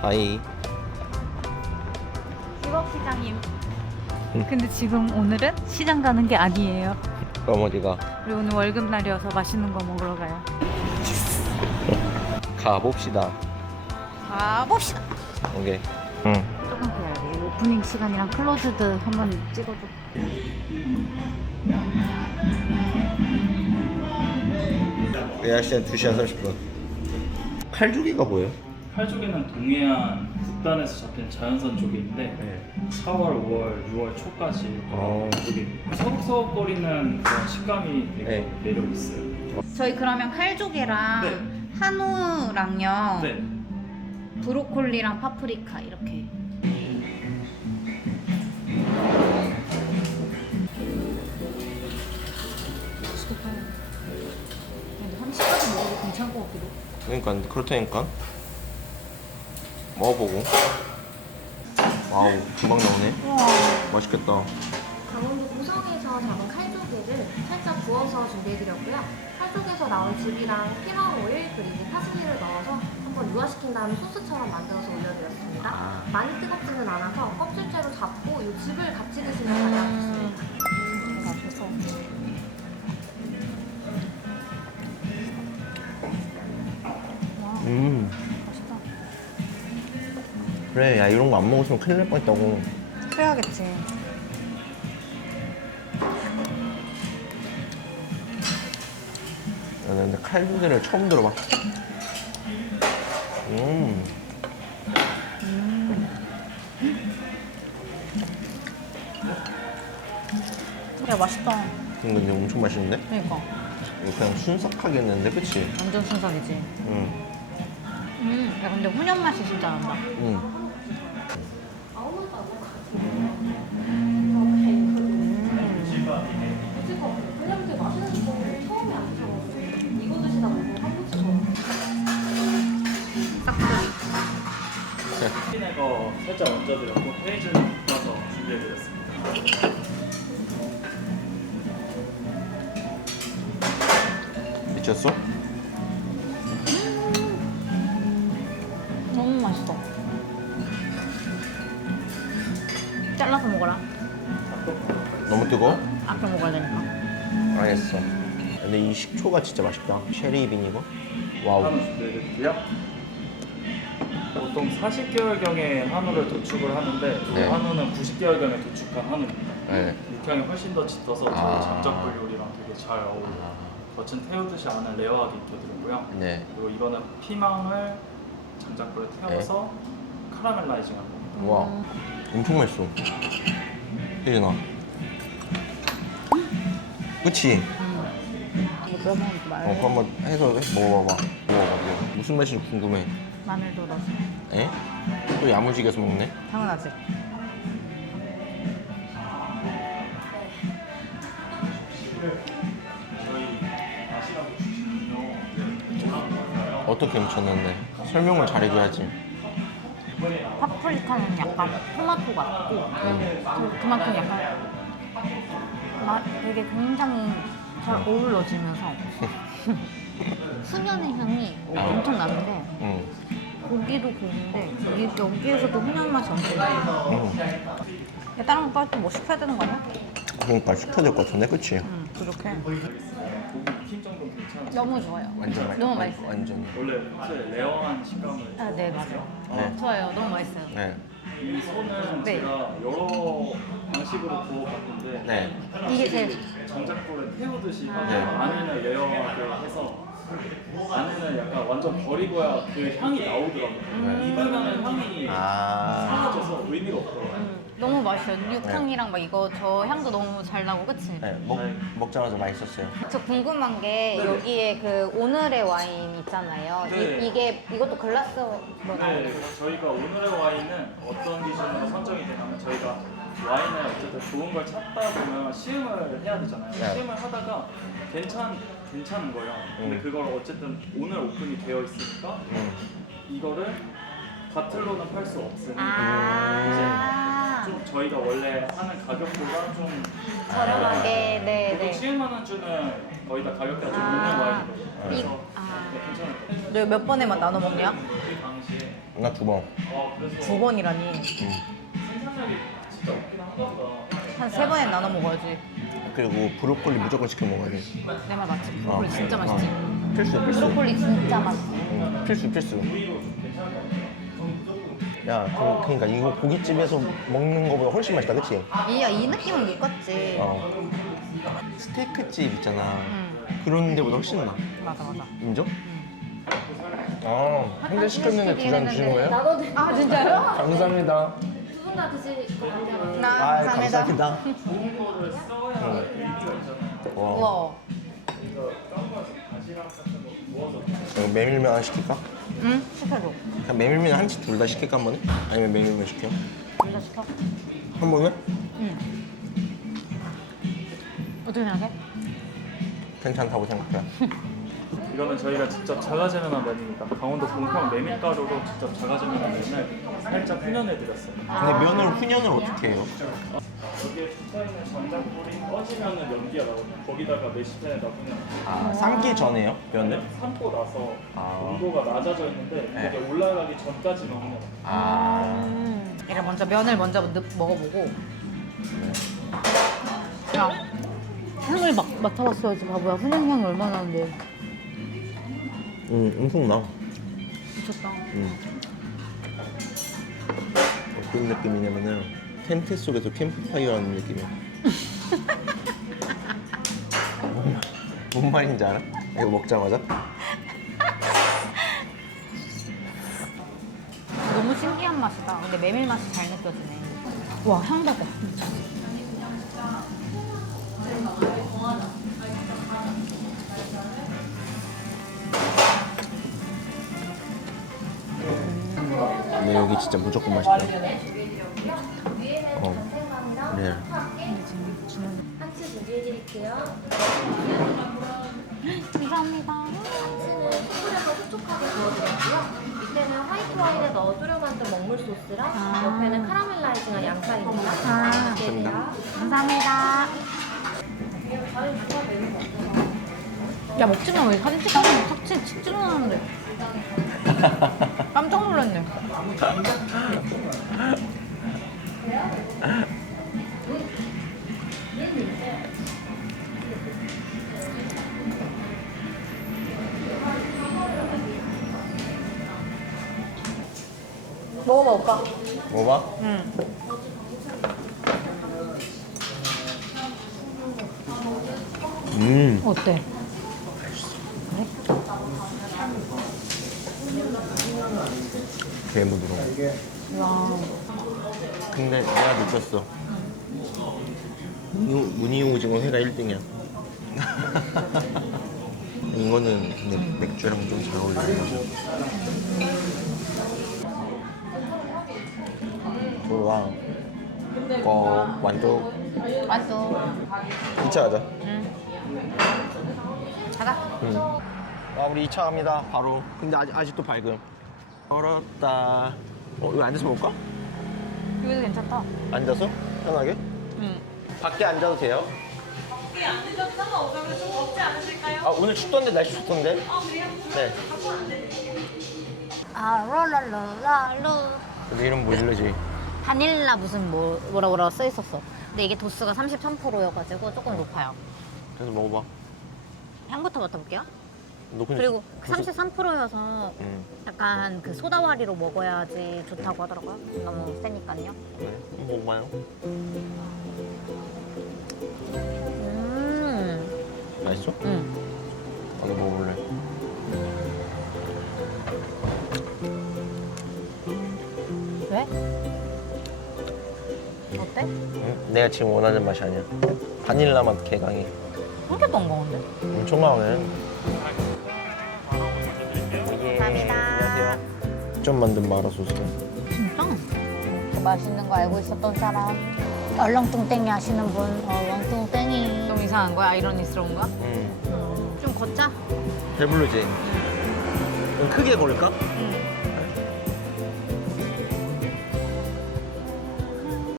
하이. 직업시장님. 근데 지금 오늘은 시장 가는 게 아니에요. 그럼 어디가? 우리 오늘 월급날이어서 맛있는 거 먹으러 가요. 가봅시다. 가봅시다. 오케이. 응. 조금 기다려야 돼. 오프닝 시간이랑 클로즈드 한번 찍어줘. 예약 시간 2시간 30분. 칼조개가 뭐예요? 칼조개는 동해안 북단에서 잡힌 자연산 조개인데 네. 4월, 5월, 6월 초까지 어. 조개 서걱서걱거리는 그런 식감이 되게 네. 매력 있어요. 저희 그러면 칼조개랑 한우랑요. 네. 브로콜리랑 파프리카 이렇게. 맛있겠다. 근데 한 시까지 먹어도 괜찮을 것 같기도. 그러니까 그렇다니까. 먹어보고. 와우, 금방 나오네. 우와. 맛있겠다. 강원도 고성에서 잡은 칼조개를 살짝 구워서 준비해드렸고요. 칼조개에서 나온 즙이랑 피망 오일 그리고 파슬리를 넣어서 한번 유화시킨 다음에 소스처럼 만들어서 올려드렸습니다. 아. 많이 뜨겁지는 않아서 껍질째로 잡고 이 즙을 같이 드시면 가장 좋습니다. 맛있어. 맛있다. 그래, 야 이런 거 안 먹었으면 큰일 날 뻔했다고. 그래야겠지. 나는 근데 칼조개를 처음 들어봐. 야 맛있다. 근데 엄청 맛있는데? 그러니까 이거 그냥 순삭하겠는데, 그치? 완전 순삭이지. 야 근데 훈연 맛이 진짜 난다. 응. 왜냐면 맛있는 거 처음에 안 드셔가지고 이거 드시다 보고 한 번쯤 피네거 살짝 얹어드렸고 헤이즐넛 넣어서 준비해드렸습니다. 미쳤어? 너무 맛있어. 잘라서 먹어라. 너무 뜨거워? 아껴 먹어야 되니까. 알겠어. 근데 이 식초가 진짜 맛있다. 쉐리 비니거. 와우. 한우 준비해드리고요. 보통 40개월경에 한우를 도축을 하는데 이 네. 한우는 90개월경에 도축한 한우입니다. 네. 육향이 훨씬 더 짙어서 저희 아. 장작불 요리랑 되게 잘 어울려요. 겉은 태우듯이 안은 레어하게 익혀드리고요. 네. 그리고 이거는 피망을 장작불에 태워서 카라멜라이징한 겁니다. 와. 엄청 맛있어. 혜진아. 그치? 이거 빼먹는 거 말고. 그거 한번 해서 먹어봐봐. 먹어봐. 무슨 맛인지 궁금해. 마늘도 넣어서. 에? 또 야무지게서 먹네? 당연하지. 어떻게 묻혔는데? 설명을 잘해줘야지. 파프리카는 약간 토마토 같고 그만큼 약간 되게 굉장히 잘 어우러지면서 훈연의 향이 엄청 나는데 응. 고기도 고기인데 여기에서도 훈연 맛이 엄청 나요. 야, 다른 거 빨리 뭐 시켜야 되는 거 아니야? 그러니까 시켜야 될 것 같은데? 그치? 부족해. 고기 익힌 정도는 괜찮아요. 너무 좋아요. 완전 맛있어. 너무 맛있어요. 완전. 원래 평소에 레어한 식감을 아, 네 맞아요. 네. 좋아요. 너무 맛있어요. 네. 이 손은 네. 제가 여러 방식으로 구워봤는데 네. 이게 제일 장작불에 태우듯이 하고 네. 안에는 레어하게 해서 안에는 약간 완전 버리고야 그 향이 나오더라고요. 익으면 향이 아. 사라져서 의미가 없더라고요. 너무 맛있어요. 육향이랑 막 이거 저 향도 너무 잘 나고 그치? 네. 먹자마자 맛있었어요. 저 궁금한 게 네. 여기에 그 오늘의 와인 있잖아요. 네. 이것도 글라스로 나오는 네, 저희가 오늘의 와인은 어떤 기준으로 선정이 되냐면 저희가 와인을 어쨌든 좋은 걸 찾다 보면 시음을 해야 되잖아요. 네. 시음을 하다가 괜찮은 거예요. 근데 그걸 어쨌든 오늘 오픈이 되어 있으니까 이거를 바틀로는 팔 수 없으니 아, 좀 저희가 원래 하는 가격보다 좀 저렴하게, 네, 보통 네. 7만 원 주는 거의 다 가격대가 좀 아. 있는 와인이거든요. 그래서 아. 네, 괜찮을 것 같아요. 너 몇 번에만 나눠 먹냐? 나 2번. 그래서 2번이라니. 생산량이 진짜 없긴 한가 보다. 한 3번에 나눠 먹어야지. 그리고 브로콜리 무조건 시켜 먹어야 돼. 내 말 맞지? 브로콜리 진짜 맛있지? 필수. 브로콜리 진짜 맛있어. 필수. 야, 그러니까 이거 고깃집에서 먹는 거보다 훨씬 맛있다, 그치? 이 느낌을 못 갔지. 스테이크집 있잖아. 응. 그런 데보다 훨씬 나. 맞아. 인정? 혼자 시켰는데 2잔 주신 거예요? 나눠 드 아, 진짜요? 감사합니다. 두 분 다 드실 것 같아요. 감사합니다. 와, 우와. 이거 메밀면 하나 시킬까? 응? 시켜줘. 그냥 메밀면 한치 둘 다 시킬까 한 번에? 아니면 메밀면 시켜? 둘다 시켜. 한 번에? 응. 어떻게 생각해? 괜찮다고 생각해. 이거는 저희가 직접 자가제면한 면입니다. 강원도 봉평 메밀가루로 직접 자가제면한 면을 살짝 훈연해드렸어요. 근데 면을 훈연을 어떻게 해요? 여기에 붙어있는 전자불이 꺼지면은 연기가 나거든요. 거기다가 메시팬에다 훈연. 삶기 전에요? 면을? 삶고 나서 아. 온도가 낮아져 있는데 그게 올라가기 전까지만 훈연. 얘를 면을 먼저 먹어보고. 야, 향을 맡아봤어야지 바보야. 훈연 향이 얼마나 나는데. 엄청 나. 미쳤다. 어떤 느낌이냐면은 텐트 속에서 캠프파이어 하는 느낌이야. 뭔 말인지 알아? 이거 먹자마자? 너무 신기한 맛이다. 근데 메밀 맛이 잘 느껴지네. 와, 향 봐봐. 근데 여기 진짜 무조건 맛있다. 그래. 하츠 준비해드릴게요. 감사합니다. 하츠는 숯불에서 촉촉하게 구워드렸고요. 밑에는 화이트 와인에 넣어주려 만든 먹물 소스랑 옆에는 카라멜라이징한 양파입니다. 감사합니다. 감사합니다. 야, 먹지마. 왜 사진 찍으면 탁 찍지는않는데 깜짝 놀랐네. 먹어봐, 오빠. 먹어봐. 응. 어때? 개 부드러워. 와. 근데 내가 느꼈어. 무늬오징어 회가 1등이야. 이거는 근데 맥주랑 좀 잘 어울리는 거죠. 좋아. 완쪽. 맛있어. 2차 가자. 응. 가자. 우리 2차 갑니다. 바로. 근데 아직도 밝음. 걸었다. 이거 앉아서 먹을까? 여기도 괜찮다. 앉아서? 편하게? 응. 밖에 앉아도 돼요? 밖에 안 드셔도 상관없어요. 좀 덥지 않으실까요? 오늘 춥던데 날씨 좋던데? 그래요? 네. 아, 롤롤롤롤. 근데 이름 뭐 이러지? 바닐라 무슨 뭐라고 써 있었어. 근데 이게 도수가 33%여가지고 조금 높아요. 그래서 먹어봐. 향부터 맡아볼게요. 너 근데 그리고 벌써- 33%여서 약간 그 소다와리로 먹어야지 좋다고 하더라고요. 너무 세니까요. 네, 한번 먹어봐요. 맛있어? 응. 나도 먹어볼래. 왜? 어때? 응? 내가 지금 원하는 맛이 아니야. 바닐라 맛 개강해. 한 개도 안 먹었는데? 엄청 나오네. 감사합니다. 안녕하세요. 좀 만든 마라소스. 진짜? 그 맛있는 거 알고 있었던 사람. 얼렁뚱땡이 하시는 분. 얼렁뚱땡이. 좀 이상한 거야? 아이러니스러운 거야? 좀 걷자. 배부르지? 좀 크게 고를까? 응.